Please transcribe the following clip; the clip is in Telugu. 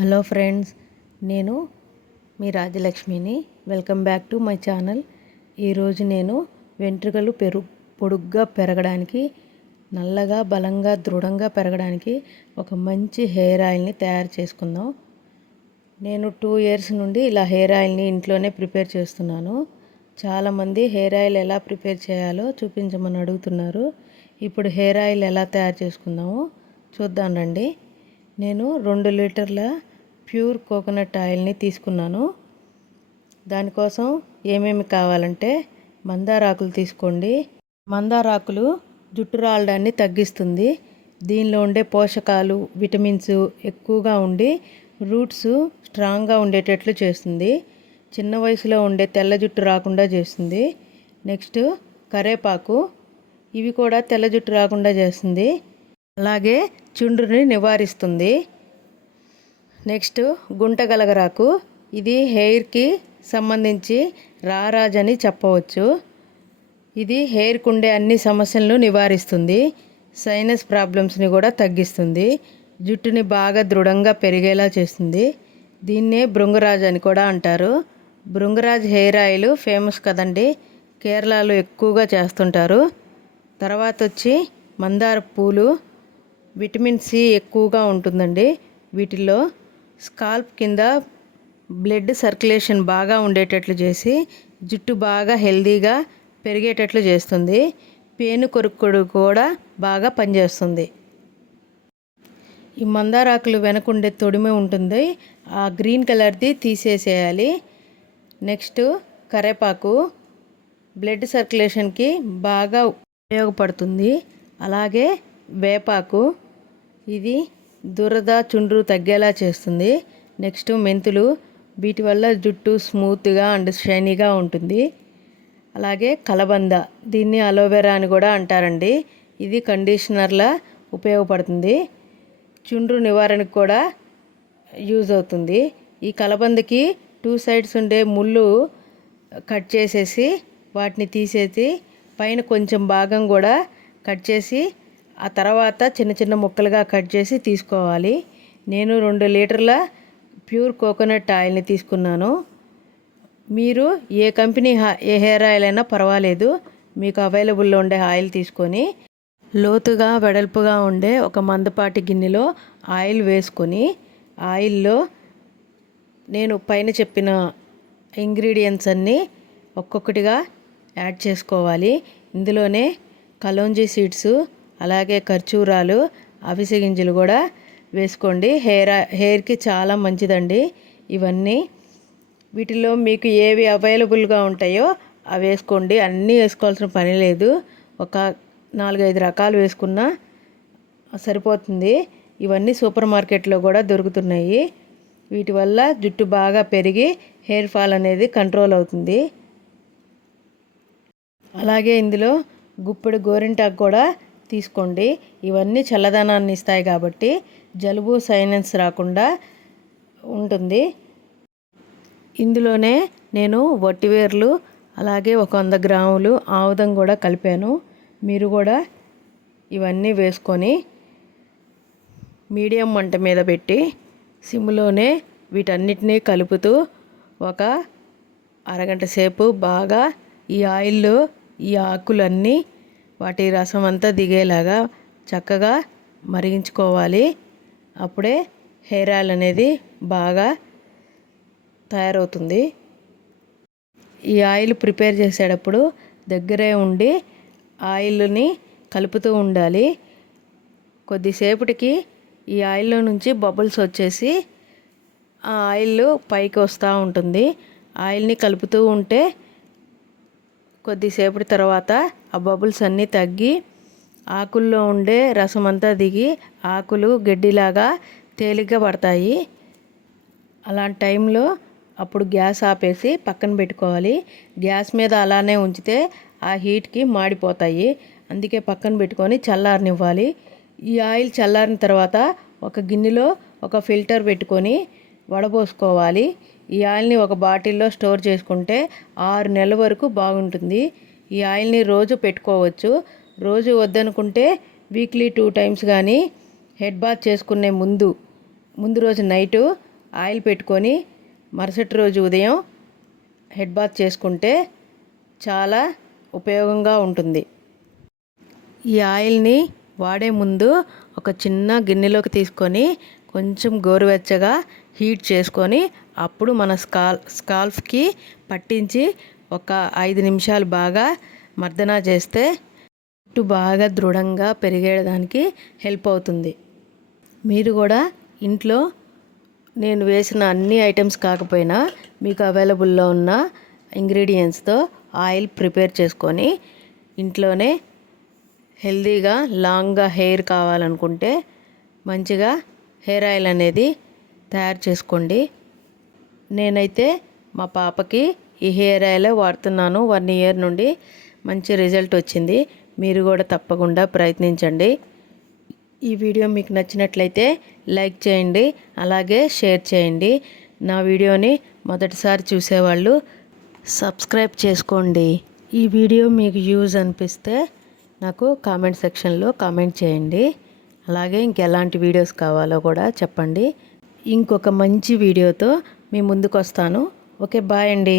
హలో ఫ్రెండ్స్, నేను మీ రాజలక్ష్మిని. Welcome back to my channel. ఈరోజు నేను వెంట్రుకలు పొడుగ్గా పెరగడానికి, నల్లగా బలంగా దృఢంగా పెరగడానికి ఒక మంచి హెయిర్ ఆయిల్ని తయారు చేసుకుందాం. నేను 2 ఇయర్స్ నుండి ఇలా హెయిర్ ఆయిల్ని ఇంట్లోనే ప్రిపేర్ చేస్తున్నాను. చాలామంది హెయిర్ ఆయిల్ ఎలా ప్రిపేర్ చేయాలో చూపించమని అడుగుతున్నారు. ఇప్పుడు హెయిర్ ఆయిల్ ఎలా తయారు చేసుకుందామో చూద్దాం రండి. నేను 2 లీటర్ల ప్యూర్ కోకోనట్ ఆయిల్ని తీసుకున్నాను. దానికోసం ఏమేమి కావాలంటే మందారాకులు తీసుకోండి. మందారాకులు జుట్టు రాలడాన్ని తగ్గిస్తుంది. దీనిలో ఉండే పోషకాలు, విటమిన్స్ ఎక్కువగా ఉండి రూట్స్ స్ట్రాంగ్గా ఉండేటట్లు చేస్తుంది. చిన్న వయసులో ఉండే తెల్ల జుట్టు రాకుండా చేస్తుంది. నెక్స్ట్ కరేపాకు, ఇవి కూడా తెల్ల జుట్టు రాకుండా చేస్తుంది. అలాగే చుండ్రుని నివారిస్తుంది. నెక్స్ట్ గుంటగలగరాకు, ఇది హెయిర్కి సంబంధించి రారాజని చెప్పవచ్చు. ఇది హెయిర్కి ఉండే అన్ని సమస్యలను నివారిస్తుంది. సైనస్ ప్రాబ్లమ్స్ని కూడా తగ్గిస్తుంది. జుట్టుని బాగా దృఢంగా పెరిగేలా చేస్తుంది. దీన్నే భృంగరాజ్ అని కూడా అంటారు. భృంగరాజ్ హెయిర్ ఆయిల్ ఫేమస్ కదండి, కేరళలో ఎక్కువగా చేస్తుంటారు. తర్వాత వచ్చి మందార పూలు, విటమిన్ సి ఎక్కువగా ఉంటుందండి వీటిల్లో. స్కాల్ప్ కింద బ్లడ్ సర్క్యులేషన్ బాగా ఉండేటట్లు చేసి జుట్టు బాగా హెల్దీగా పెరిగేటట్లు చేస్తుంది. పేను కొరుకుడు కూడా బాగా పనిచేస్తుంది. ఈ మందారాకులు వెనకుండే తొడిమ ఉంటుంది, ఆ గ్రీన్ కలర్ది తీసేసేయాలి. నెక్స్ట్ కరేపాకు బ్లడ్ సర్క్యులేషన్కి బాగా ఉపయోగపడుతుంది. అలాగే వేపాకు, ఇది దురద చుండ్రు తగ్గేలా చేస్తుంది. నెక్స్ట్ మెంతులు, వీటి వల్ల జుట్టు స్మూత్గా అండ్ షైనీగా ఉంటుంది. అలాగే కలబంద, దీన్ని అలోవెరా అని కూడా అంటారండి. ఇది కండిషనర్లా ఉపయోగపడుతుంది. చుండ్రు నివారణకు కూడా యూజ్ అవుతుంది. ఈ కలబందకి 2 సైడ్స్ ఉండే ముళ్ళు కట్ చేసేసి వాటిని తీసేసి పైన కొంచెం భాగం కూడా కట్ చేసి ఆ తర్వాత చిన్న చిన్న ముక్కలుగా కట్ చేసి తీసుకోవాలి. నేను 2 లీటర్ల ప్యూర్ కోకోనట్ ఆయిల్ని తీసుకున్నాను. మీరు ఏ కంపెనీ ఏ హెయిర్ ఆయిల్ అయినా పర్వాలేదు, మీకు అవైలబుల్లో ఉండే ఆయిల్ తీసుకొని లోతుగా వెడల్పుగా ఉండే ఒక మందపాటి గిన్నెలో ఆయిల్ వేసుకొని, ఆయిల్లో నేను పైన చెప్పిన ఇంగ్రీడియంట్స్ అన్నీ ఒక్కొక్కటిగా యాడ్ చేసుకోవాలి. ఇందులోనే కలోంజీ సీడ్స్, అలాగే ఖర్జూరాలు, అవిసె గింజలు కూడా వేసుకోండి. హెయిర్కి చాలా మంచిదండి ఇవన్నీ. వీటిలో మీకు ఏవి అవైలబుల్గా ఉంటాయో అవి వేసుకోండి. అన్నీ వేసుకోవాల్సిన పని లేదు, ఒక 4-5 రకాలు వేసుకున్నా సరిపోతుంది. ఇవన్నీ సూపర్ మార్కెట్లో కూడా దొరుకుతున్నాయి. వీటి వల్ల జుట్టు బాగా పెరిగి హెయిర్ ఫాల్ అనేది కంట్రోల్ అవుతుంది. అలాగే ఇందులో గుప్పెడు గోరింటాకు కూడా తీసుకోండి. ఇవన్నీ చల్లదనాన్ని ఇస్తాయి కాబట్టి జలుబు, సైనస్ రాకుండా ఉంటుంది. ఇందులోనే నేను వట్టివేర్లు, అలాగే ఒక 100 గ్రాములు ఆముదం కూడా కలిపాను. మీరు కూడా ఇవన్నీ వేసుకొని మీడియం మంట మీద పెట్టి సిమ్లోనే వీటన్నిటినీ కలుపుతూ ఒక అరగంట సేపు బాగా ఈ ఆయిల్లో ఈ ఆకులన్నీ వాటి రసం అంతా దిగేలాగా చక్కగా మరిగించుకోవాలి. అప్పుడే హెయిర్ ఆయిల్ అనేది బాగా తయారవుతుంది. ఈ ఆయిల్ ప్రిపేర్ చేసేటప్పుడు దగ్గరే ఉండి ఆయిల్ని కలుపుతూ ఉండాలి. కొద్దిసేపటికి ఈ ఆయిల్లో నుంచి బబుల్స్ వచ్చేసి ఆ ఆయిల్ పైకి వస్తూ ఉంటుంది. ఆయిల్ని కలుపుతూ ఉంటే కొద్దిసేపటి తర్వాత ఆ బబుల్స్ అన్నీ తగ్గి ఆకుల్లో ఉండే రసం అంతా దిగి ఆకులు గడ్డిలాగా తేలిగ్గా పడతాయి. అలాంటి టైంలో అప్పుడు గ్యాస్ ఆపేసి పక్కన పెట్టుకోవాలి. గ్యాస్ మీద అలానే ఉంచితే ఆ హీట్కి మాడిపోతాయి. అందుకే పక్కన పెట్టుకొని చల్లారనివ్వాలి. ఈ ఆయిల్ చల్లారిన తర్వాత ఒక గిన్నెలో ఒక ఫిల్టర్ పెట్టుకొని వడపోసుకోవాలి. ఈ ఆయిల్ని ఒక బాటిల్లో స్టోర్ చేసుకుంటే 6 నెలల వరకు బాగుంటుంది. ఈ ఆయిల్ని రోజు పెట్టుకోవచ్చు. రోజు వద్దనుకుంటే వీక్లీ 2 టైమ్స్ కానీ హెడ్ బాత్ చేసుకునే ముందు రోజు నైటు ఆయిల్ పెట్టుకొని మరుసటి రోజు ఉదయం హెడ్ బాత్ చేసుకుంటే చాలా ఉపయోగంగా ఉంటుంది. ఈ ఆయిల్ని వాడే ముందు ఒక చిన్న గిన్నెలోకి తీసుకొని కొంచెం గోరువెచ్చగా హీట్ చేసుకొని అప్పుడు మన స్కాల్ఫ్కి పట్టించి ఒక 5 నిమిషాలు బాగా మర్దన చేస్తే జుట్టు బాగా దృఢంగా పెరిగేదానికి హెల్ప్ అవుతుంది. మీరు కూడా ఇంట్లో నేను వేసిన అన్ని ఐటమ్స్ కాకపోయినా మీకు అవైలబుల్లో ఉన్న ఇంగ్రీడియంట్స్తో ఆయిల్ ప్రిపేర్ చేసుకొని ఇంట్లోనే హెల్తీగా లాంగ్గా హెయిర్ కావాలనుకుంటే మంచిగా హెయిర్ ఆయిల్ అనేది తయారు చేసుకోండి. నేనైతే మా పాపకి ఈ హెయిర్ ఆయిల్ వాడుతున్నాను. 1 ఇయర్ నుండి మంచి రిజల్ట్ వచ్చింది. మీరు కూడా తప్పకుండా ప్రయత్నించండి. ఈ వీడియో మీకు నచ్చినట్లయితే లైక్ చేయండి, అలాగే షేర్ చేయండి. నా వీడియోని మొదటిసారి చూసేవాళ్ళు సబ్స్క్రైబ్ చేసుకోండి. ఈ వీడియో మీకు యూజ్ అనిపిస్తే నాకు కామెంట్ సెక్షన్లో కామెంట్ చేయండి. అలాగే ఇంకెలాంటి వీడియోస్ కావాలో కూడా చెప్పండి. ఇంకొక మంచి వీడియోతో మీ ముందుకు వస్తాను. ఓకే, బాయ్ అండి.